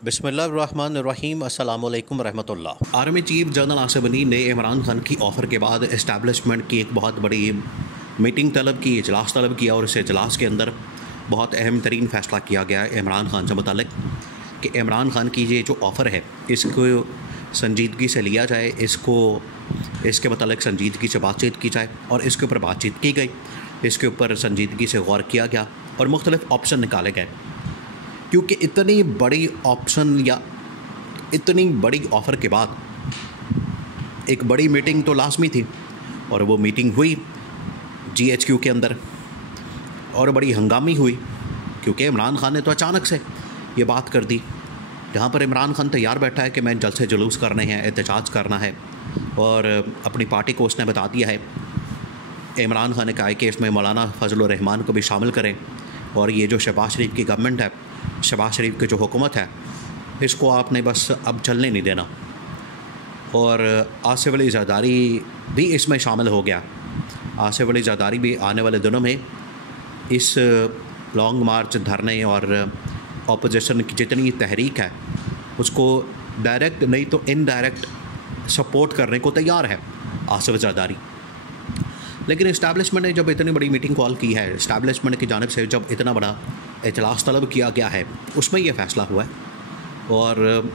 बिस्मिल्लाहिर्रहमानिर्रहीम अस्सलाम वालेकुम रहमतुल्लाह। Army chief general Asif Ali ने इमरान खान की ऑफ़र के बाद इस्टेब्लिशमेंट की एक बहुत बड़ी मीटिंग तलब की, इजलास तलब किया और इस इजलास के अंदर बहुत अहम तरीन फ़ैसला किया गया इमरान खान से मुतल्लिक कि इमरान खान की ये जो ऑफ़र है इसको संजीदगी से लिया जाए, इसके मतलब संजीदगी से बातचीत की जाए और इसके ऊपर बातचीत की गई, इसके ऊपर संजीदगी से गौर किया गया और मुख्तलिफ़ ऑप्शन निकाले गए। क्योंकि इतनी बड़ी ऑप्शन या इतनी बड़ी ऑफ़र के बाद एक बड़ी मीटिंग तो लाजमी थी और वो मीटिंग हुई GHQ के अंदर और बड़ी हंगामी हुई क्योंकि इमरान खान ने तो अचानक से ये बात कर दी। जहाँ पर इमरान खान तैयार बैठा है कि मैं जलसे जुलूस करने हैं, एहतजाज करना है और अपनी पार्टी को उसने बता दिया है। इमरान खान ने कहा है कि इसमें मौलाना फजल रहमान को भी शामिल करें और ये जो शहबाज शरीफ की गवर्नमेंट है, शहबाज शरीफ की जो हुकूमत है, इसको आपने बस अब चलने नहीं देना। और आसिफ अली ज़रदारी भी इसमें शामिल हो गया। आसिफ अली ज़रदारी भी आने वाले दिनों में इस लॉन्ग मार्च, धरने और अपोजिशन की जितनी तहरीक है उसको डायरेक्ट नहीं तो इनडायरेक्ट सपोर्ट करने को तैयार है आसिफ ज़रदारी। लेकिन इस्टेब्लिशमेंट ने जब इतनी बड़ी मीटिंग कॉल की है, इस्टेब्लिशमेंट की जानिब से जब इतना बड़ा इजलास तलब किया गया है, उसमें यह फ़ैसला हुआ है और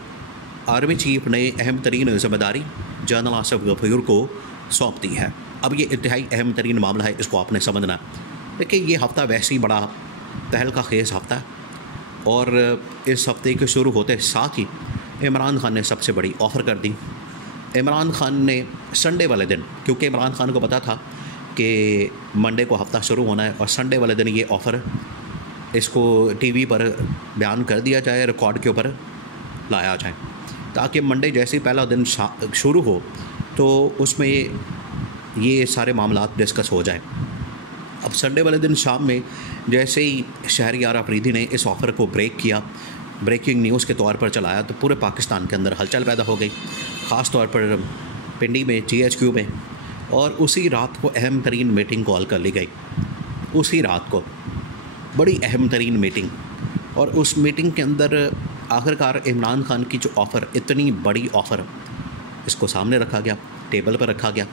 आर्मी चीफ ने अहम तरीन ज़िम्मेदारी जनरल आसिफ गफूर को सौंप दी है। अब ये इंतहाई अहम तरीन मामला है, इसको आपने समझना है। देखिए, ये हफ़्ता वैसे ही बड़ा तहलका खेज़ हफ़्ता है और इस हफ़्ते के शुरू होते साथ ही इमरान खान ने सबसे बड़ी ऑफ़र कर दी। इमरान खान ने संडे वाले दिन, क्योंकि इमरान खान को पता था कि मंडे को हफ़्ता शुरू होना है और संडे वाले दिन ये ऑफ़र इसको टीवी पर बयान कर दिया जाए, रिकॉर्ड के ऊपर लाया जाए, ताकि मंडे जैसे ही पहला दिन शुरू हो तो उसमें ये सारे मामलात डिस्कस हो जाए। अब संडे वाले दिन शाम में जैसे ही शहरयार अफरीदी ने इस ऑफ़र को ब्रेक किया, ब्रेकिंग न्यूज़ के तौर पर चलाया, तो पूरे पाकिस्तान के अंदर हलचल पैदा हो गई, ख़ास तौर पर पिंडी में, GHQ में। और उसी रात को अहम तरीन मीटिंग कॉल कर ली गई, उसी रात को बड़ी अहम तरीन मीटिंग। और उस मीटिंग के अंदर आखिरकार इमरान खान की जो ऑफ़र, इतनी बड़ी ऑफ़र, इसको सामने रखा गया, टेबल पर रखा गया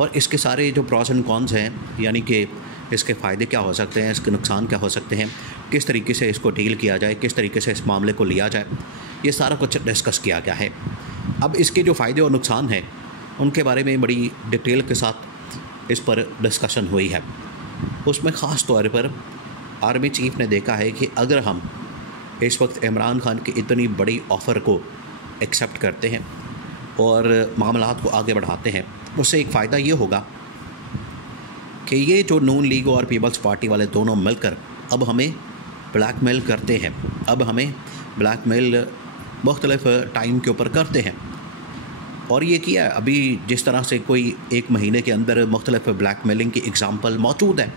और इसके सारे जो प्रॉस एंड कॉन्स हैं, यानी कि इसके फ़ायदे क्या हो सकते हैं, इसके नुकसान क्या हो सकते हैं, किस तरीके से इसको डील किया जाए, किस तरीके से इस मामले को लिया जाए, ये सारा कुछ डिस्कस किया गया है। अब इसके जो फ़ायदे और नुकसान हैं उनके बारे में बड़ी डिटेल के साथ इस पर डिस्कशन हुई है। उसमें ख़ास तौर पर आर्मी चीफ ने देखा है कि अगर हम इस वक्त इमरान खान की इतनी बड़ी ऑफ़र को एक्सेप्ट करते हैं और मामलात को आगे बढ़ाते हैं, उससे एक फ़ायदा ये होगा कि ये जो नून लीग और पीपल्स पार्टी वाले दोनों मिलकर अब हमें ब्लैकमेल करते हैं, अब हमें ब्लैकमेल मुख्तलिफ़ टाइम के ऊपर करते हैं। और ये किया अभी जिस तरह से कोई एक महीने के अंदर मुख्तलिफ़ ब्लैकमेलिंग की एग्ज़ाम्पल मौजूद है।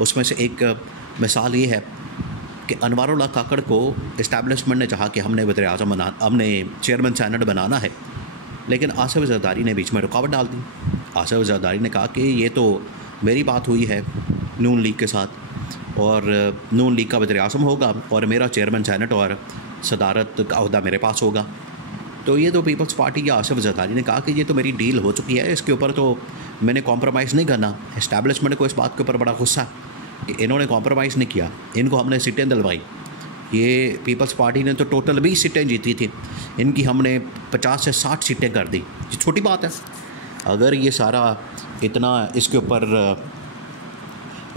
उसमें से एक मिसाल ये है कि अनवारुल्लाह काकड़ को इस्टेब्लिशमेंट ने चाहा कि हमने वज़ीर-ए-आज़म हमने चेयरमैन सेनेट बनाना है, लेकिन आसिफ ज़रदारी ने बीच में रुकावट डाल दी। आसिफ ज़रदारी ने कहा कि ये तो मेरी बात हुई है नून लीग के साथ और नून लीग का वज़ीर-ए-आज़म होगा और मेरा चेयरमैन सेनेट और सदारत का ओहदा मेरे पास होगा। तो ये तो पीपल्स पार्टी या आसिफ ज़रदारी ने कहा कि ये तो मेरी डील हो चुकी है, इसके ऊपर तो मैंने कॉम्प्रोमाइज़ नहीं करना। इस्टेब्लिशमेंट को इस बात के ऊपर बड़ा गुस्सा कि इन्होंने कॉम्प्रोमाइज़ नहीं किया, इनको हमने सीटें दिलवाई। ये पीपल्स पार्टी ने तो टोटल 20 सीटें जीती थी, इनकी हमने 50 से 60 सीटें कर दी। ये छोटी बात है। अगर ये सारा इतना इसके ऊपर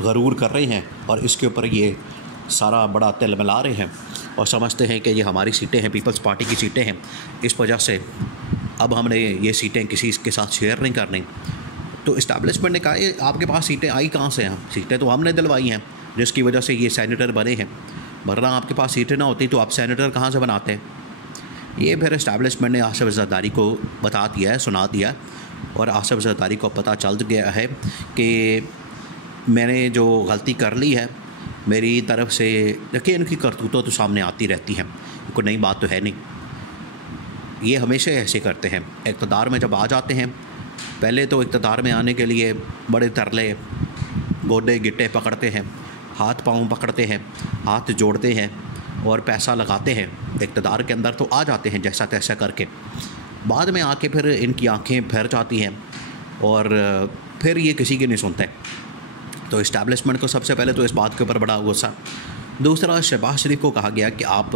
गरूर कर रहे हैं और इसके ऊपर ये सारा बड़ा तिलमिला रहे हैं और समझते हैं कि ये हमारी सीटें हैं, पीपल्स पार्टी की सीटें हैं, इस वजह से अब हमने ये सीटें किसी के साथ शेयर नहीं करनी, तो इस्टेब्लिशमेंट ने कहा ये आपके पास सीटें आई कहाँ से हैं? सीटें तो हमने दिलवाई हैं, जिसकी वजह से ये सेनेटर बने हैं, वरना आपके पास सीटें ना होती तो आप सेनेटर कहाँ से बनाते हैं? ये फिर इस्टेब्लिशमेंट ने आसिफ ज़रदारी को बता दिया है, सुना दिया और आसिफ ज़रदारी को पता चल गया है कि मैंने जो गलती कर ली है मेरी तरफ से। देखिए, इनकी करतूतें तो सामने आती रहती हैं, कोई नई बात तो है नहीं। ये हमेशा ऐसे करते हैं, इक़्तिदार में जब आ जाते हैं, पहले तो इक़्तिदार में आने के लिए बड़े तरले गोडे गिट्टे पकड़ते हैं, हाथ पाँव पकड़ते हैं, हाथ जोड़ते हैं और पैसा लगाते हैं इक़्तिदार के अंदर तो आ जाते हैं जैसा तैसा करके, बाद में आके फिर इनकी आंखें फिर जाती हैं और फिर ये किसी की नहीं सुनते। तो इस्टेब्लिशमेंट को सबसे पहले तो इस बात के ऊपर बड़ा गुस्सा। दूसरा, शहबाज शरीफ को कहा गया कि आप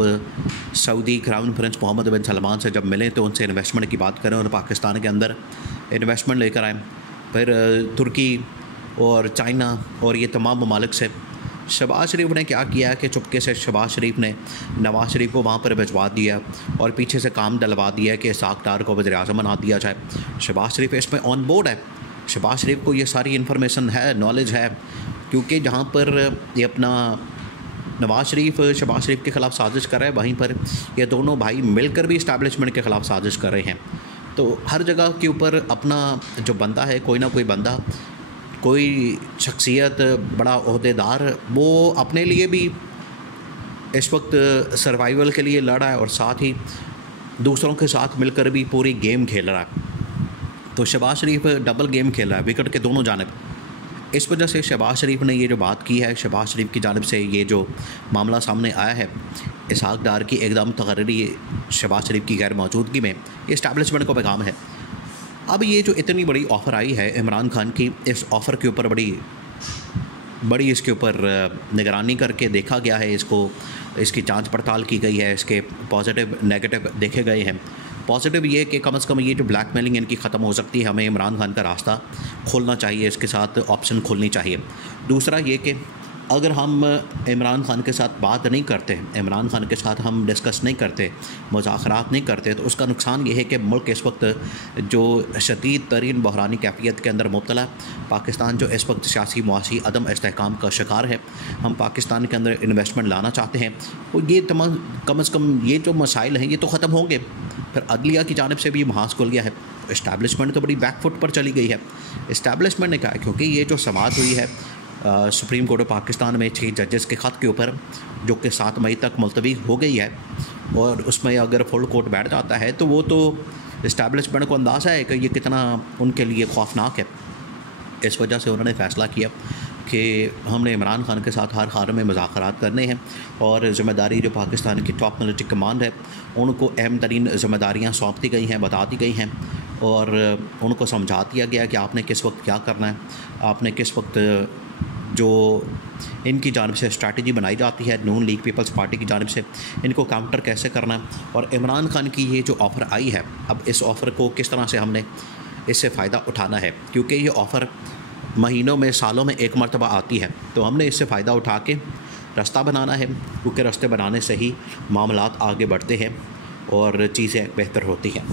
सऊदी क्राउन प्रिंस मोहम्मद बिन सलमान से जब मिलें तो उनसे इन्वेस्टमेंट की बात करें और पाकिस्तान के अंदर इन्वेस्टमेंट लेकर आएँ। फिर तुर्की और चाइना और ये तमाम ममालिक से शहबाज शरीफ ने क्या किया कि चुपके से शहबाज शरीफ ने नवाज़ शरीफ को वहाँ पर भिजवा दिया और पीछे से काम डलवा दिया कि इसहाक़ डार को वज़ीर-ए-आज़म बना दिया जाए। शहबाज शरीफ इसमें ऑन बोर्ड है, शहबाज शरीफ को ये सारी इन्फॉर्मेशन है, नॉलेज है, क्योंकि जहाँ पर ये अपना नवाज़ शरीफ शहबाज शरीफ के ख़िलाफ़ साजिश कर रहे हैं, वहीं पर ये दोनों भाई मिलकर भी इस्टेब्लिशमेंट के ख़िलाफ़ साजिश कर रहे हैं। तो हर जगह के ऊपर अपना जो बंदा है, कोई ना कोई बंदा, कोई शख्सियत, बड़ा ओहदेदार, वो अपने लिए भी इस वक्त सर्वाइवल के लिए लड़ रहा है और साथ ही दूसरों के साथ मिलकर भी पूरी गेम खेल रहा है। तो शहबाज शरीफ डबल गेम खेल रहा है, विकेट के दोनों जानिब। इस वजह से शहबाज शरीफ ने ये जो बात की है, शहबाज शरीफ की जानिब से ये जो मामला सामने आया है इसहाक़ डार की एकदम तकर्री शहबाज शरीफ की गैर मौजूदगी में, ये इस्टेब्लिशमेंट को पैगाम है। अब ये जो इतनी बड़ी ऑफ़र आई है इमरान खान की, इस ऑफ़र के ऊपर बड़ी इसके ऊपर निगरानी करके देखा गया है, इसकी जांच पड़ताल की गई है, इसके पॉजिटिव नेगेटिव देखे गए हैं। पॉजिटिव ये कि कम से कम ये जो ब्लैकमेलिंग इनकी ख़त्म हो सकती है, हमें इमरान खान का रास्ता खोलना चाहिए, इसके साथ ऑप्शन खोलनी चाहिए। दूसरा ये कि अगर हम इमरान खान के साथ बात नहीं करते, इमरान खान के साथ हम डिस्कस नहीं करते, मुज़ाकरात नहीं करते, तो उसका नुकसान ये है कि मुल्क इस वक्त जो शदीद तरीन बहरानी कैफियत के अंदर मुब्तला, पाकिस्तान जो इस वक्त सियासी मुआशी अदम इस्तेहकाम का शिकार है, हम पाकिस्तान के अंदर इन्वेस्टमेंट लाना चाहते हैं, और ये तमाम कम से कम ये जो मसाइल हैं ये तो ख़त्म होंगे। फिर अदलिया की जानिब से भी महाज खुल गया है, इस्टेब्लिशमेंट तो बड़ी बैकफुट पर चली गई है। इस्टेब्लिशमेंट ने कहा क्योंकि ये जो समाअत हुई है सुप्रीम कोर्ट ऑफ पाकिस्तान में 6 जजेस के ख़त के ऊपर, जो कि 7 मई तक मुलतवी हो गई है, और उसमें अगर फुल कोर्ट बैठ जाता है तो वो तो इस्टेब्लिशमेंट को अंदाज़ा है कि ये कितना उनके लिए खौफनाक है। इस वजह से उन्होंने फ़ैसला किया कि हमने इमरान खान के साथ हर हाल में मुज़ाकरात करने हैं, और ज़िम्मेदारी जो पाकिस्तान की टॉप मिलिट्री कमांड है उनको अहम तरीन ज़िम्मेदारियाँ सौंप दी गई हैं, बता दी गई हैं, और उनको समझा दिया गया कि आपने किस वक्त क्या करना है, आपने किस वक्त जो इनकी जानिब से स्ट्रैटेजी बनाई जाती है नून लीग पीपल्स पार्टी की जानिब से, इनको काउंटर कैसे करना है। और इमरान खान की ये जो ऑफ़र आई है, अब इस ऑफ़र को किस तरह से हमने इससे फ़ायदा उठाना है, क्योंकि ये ऑफ़र महीनों में, सालों में एक मरतबा आती है, तो हमने इससे फ़ायदा उठा के रास्ता बनाना है, क्योंकि रास्ते बनाने से ही मामलात आगे बढ़ते हैं और चीज़ें बेहतर होती हैं।